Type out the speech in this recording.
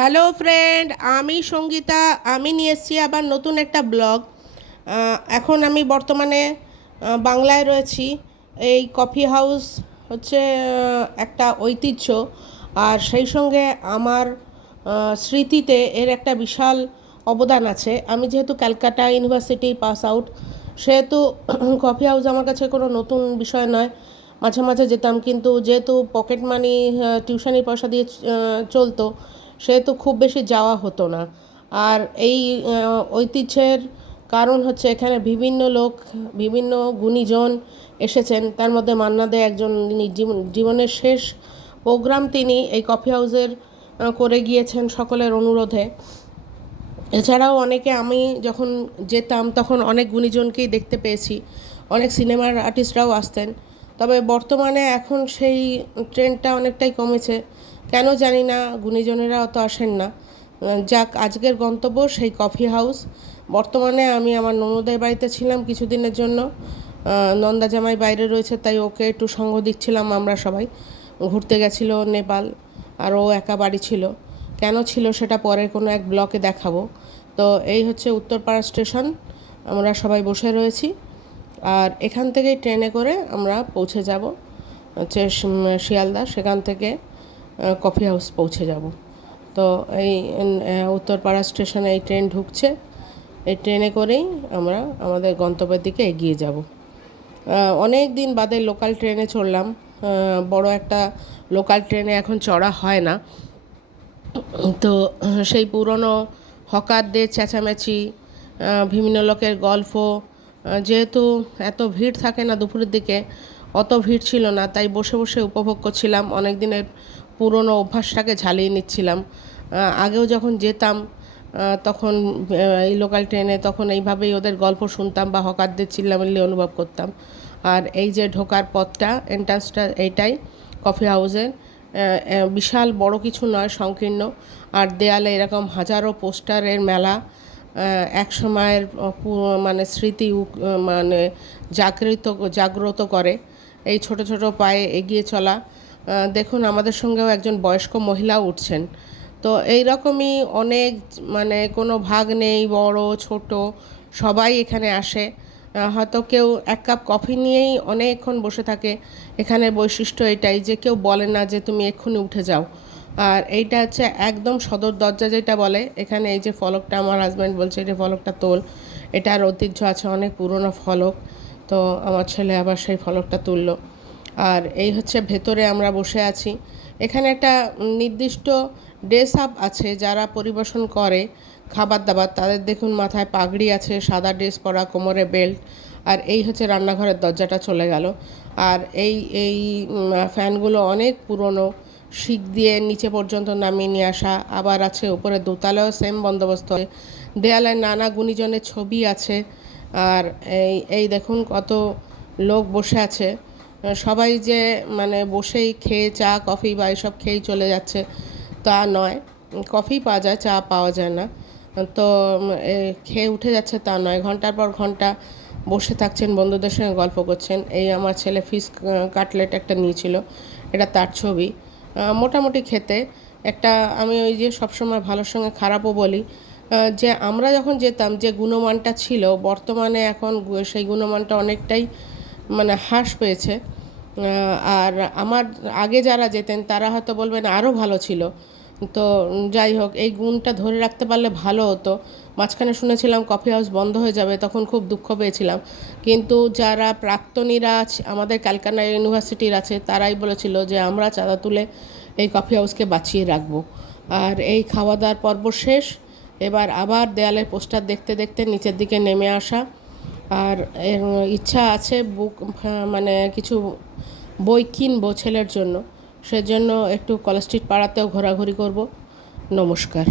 Hello friend, আমি সঙ্গীতা। আমি নিয়ে এসেছি আবার নতুন একটা ব্লগ। এখন আমি বর্তমানে বাংলায় রয়েছি। এই কফি হাউস হচ্ছে একটা ঐতিহ্য, আর সেই সঙ্গে আমার স্মৃতিতে এর একটা বিশাল অবদান আছে। আমি যেহেতু ক্যালকাটা ইউনিভার্সিটি পাস আউট, সেহেতু কফি হাউস আমার কাছে কোনো নতুন বিষয় নয়। মাঝে মাঝে যেতাম, কিন্তু যেহেতু পকেট মানি টিউশনি পয়সা দিয়ে চলতো, সেহেতু খুব বেশি যাওয়া হতো না। আর এই ঐতিহ্যের কারণ হচ্ছে এখানে বিভিন্ন লোক, বিভিন্ন গুণীজন এসেছেন। তার মধ্যে মান্না দে একজন, যিনি জীবনের শেষ প্রোগ্রাম তিনি এই কফি হাউসের করে গিয়েছেন সকলের অনুরোধে। এছাড়াও অনেকে, আমি যখন যেতাম তখন অনেক গুণীজনকেই দেখতে পেয়েছি, অনেক সিনেমার আর্টিস্টরাও আসতেন। তবে বর্তমানে এখন সেই ট্রেন্ডটা অনেকটাই কমেছে, কেন জানি না, গুণীজনেরা অত আসেন না। যাক, আজকের গন্তব্য সেই কফি হাউস। বর্তমানে আমি আমার ননদের বাড়িতে ছিলাম কিছুদিনের জন্য। নন্দা জামাই বাইরে রয়েছে, তাই ওকে একটু সঙ্গ দিচ্ছিলাম। আমরা সবাই ঘুরতে গেছিলো নেপাল, আর ও একা বাড়ি ছিল। কেন ছিল সেটা পরে কোনো এক ব্লকে দেখাবো। তো এই হচ্ছে উত্তরপাড়া স্টেশন, আমরা সবাই বসে রয়েছি। আর এখান থেকেই ট্রেনে করে আমরা পৌঁছে যাব হচ্ছে শিয়ালদা, সেখান থেকে কফি হাউস পৌঁছে যাব। তো এই উত্তরপাড়া স্টেশনে এই ট্রেন ঢুকছে, এই ট্রেনে করেই আমরা আমাদের গন্তব্যের দিকে এগিয়ে যাব। অনেক দিন বাদে লোকাল ট্রেনে চড়লাম। বড় একটা লোকাল ট্রেনে এখন চড়া হয় না। তো সেই পুরনো হকারদের চেঁচামেচি, বিভিন্ন লোকের গল্প, যেহেতু এত ভিড় থাকে না দুপুরের দিকে, অত ভিড় ছিল না, তাই বসে বসে উপভোগ করছিলাম। অনেক দিনের পুরনো অভ্যাসটাকে ঝালিয়ে নিচ্ছিলাম। আগেও যখন যেতাম তখন এই লোকাল ট্রেনে, তখন এইভাবেই ওদের গল্প শুনতাম বা হকারদের চিল্লামিল্লি অনুভব করতাম। আর এই যে ঢোকার পথটা, এন্ট্রান্সটা, এইটাই কফি হাউসের। বিশাল বড় কিছু নয়, সংকীর্ণ। আর দেয়ালে এরকম হাজারো পোস্টারের মেলা। এক সময়ের মানে স্মৃতি মানে জাগ্রত করে এই ছোট ছোট পায়ে এগিয়ে চলা। দেখুন, আমাদের সঙ্গেও একজন বয়স্ক মহিলাও উঠছেন। তো এই রকমই অনেক, মানে কোনো ভাগ নেই, বড় ছোট সবাই এখানে আসে। হয়তো কেউ এক কাপ কফি নিয়েই অনেকক্ষণ বসে থাকে। এখানের বৈশিষ্ট্য এটাই যে কেউ বলে না যে তুমি এক্ষুনি উঠে যাও। আর এইটা হচ্ছে একদম সদর দরজা যেটা বলে, এখানে এই যে ফলকটা, আমার হাজব্যান্ড বলছে এটা ফলকটা তোল, এটার ঐতিহ্য আছে, অনেক পুরনো ফলক। তো আমার ছেলে আবার সেই ফলকটা তুললো। আর এই হচ্ছে ভেতরে আমরা বসে আছি। এখানে একটা নির্দিষ্ট ড্রেস আপ আছে, যারা পরিবেশন করে খাবার দাবার, তাদের দেখুন মাথায় পাগড়ি আছে, সাদা ড্রেস পরা, কোমরে বেল্ট। আর এই হচ্ছে রান্নাঘরের দরজাটা চলে গেল। আর এই এই ফ্যানগুলো অনেক পুরনো, শিক দিয়ে নিচে পর্যন্ত নামিয়ে নিয়ে আসা। আবার আছে উপরে দোতলায়ও সেম বন্দোবস্ত। দেয়ালে নানা গুণীজনের ছবি আছে। আর এই এই দেখুন কত লোক বসে আছে। সবাই যে মানে বসেই খেয়ে চা কফি বা এসব খেয়েই চলে যাচ্ছে তা নয়। কফি পাওয়া যায়, চা পাওয়া যায় না। তো খেয়ে উঠে যাচ্ছে তা নয়, ঘন্টার পর ঘন্টা বসে থাকছেন, বন্ধুদের সঙ্গে গল্প করছেন। এই আমার ছেলে ফিশ কাটলেট একটা নিয়েছিল, এটা তার ছবি। মোটামুটি খেতে একটা, আমি ওই যে সবসময় ভালোর সঙ্গে খারাপও বলি, যে আমরা যখন যেতাম যে গুণমানটা ছিল, বর্তমানে এখন সেই গুণমানটা অনেকটাই মানে হ্রাস পেয়েছে। আর আমার আগে যারা যেতেন তারা হয়তো বলবেন আরও ভালো ছিল। তো যাই হোক, এই গুণটা ধরে রাখতে পারলে ভালো হতো। মাঝখানে শুনেছিলাম কফি হাউস বন্ধ হয়ে যাবে, তখন খুব দুঃখ পেয়েছিলাম। কিন্তু যারা প্রাক্তনীরা আমাদের ক্যালকাটা ইউনিভার্সিটির আছে, তারাই বলেছিল যে আমরা চাঁদা তুলে এই কফি হাউসকে বাঁচিয়ে রাখবো। আর এই খাওয়া দাওয়ার পর্ব শেষ, এবার আবার দেয়ালের পোস্টার দেখতে দেখতে নিচের দিকে নেমে আসা। আর ইচ্ছা আছে বুক, মানে কিছু বই কিনবো ছেলের জন্য, সেজন্য একটু কলেজ স্ট্রিট পাড়াতেও ঘোরাঘুরি করব। নমস্কার।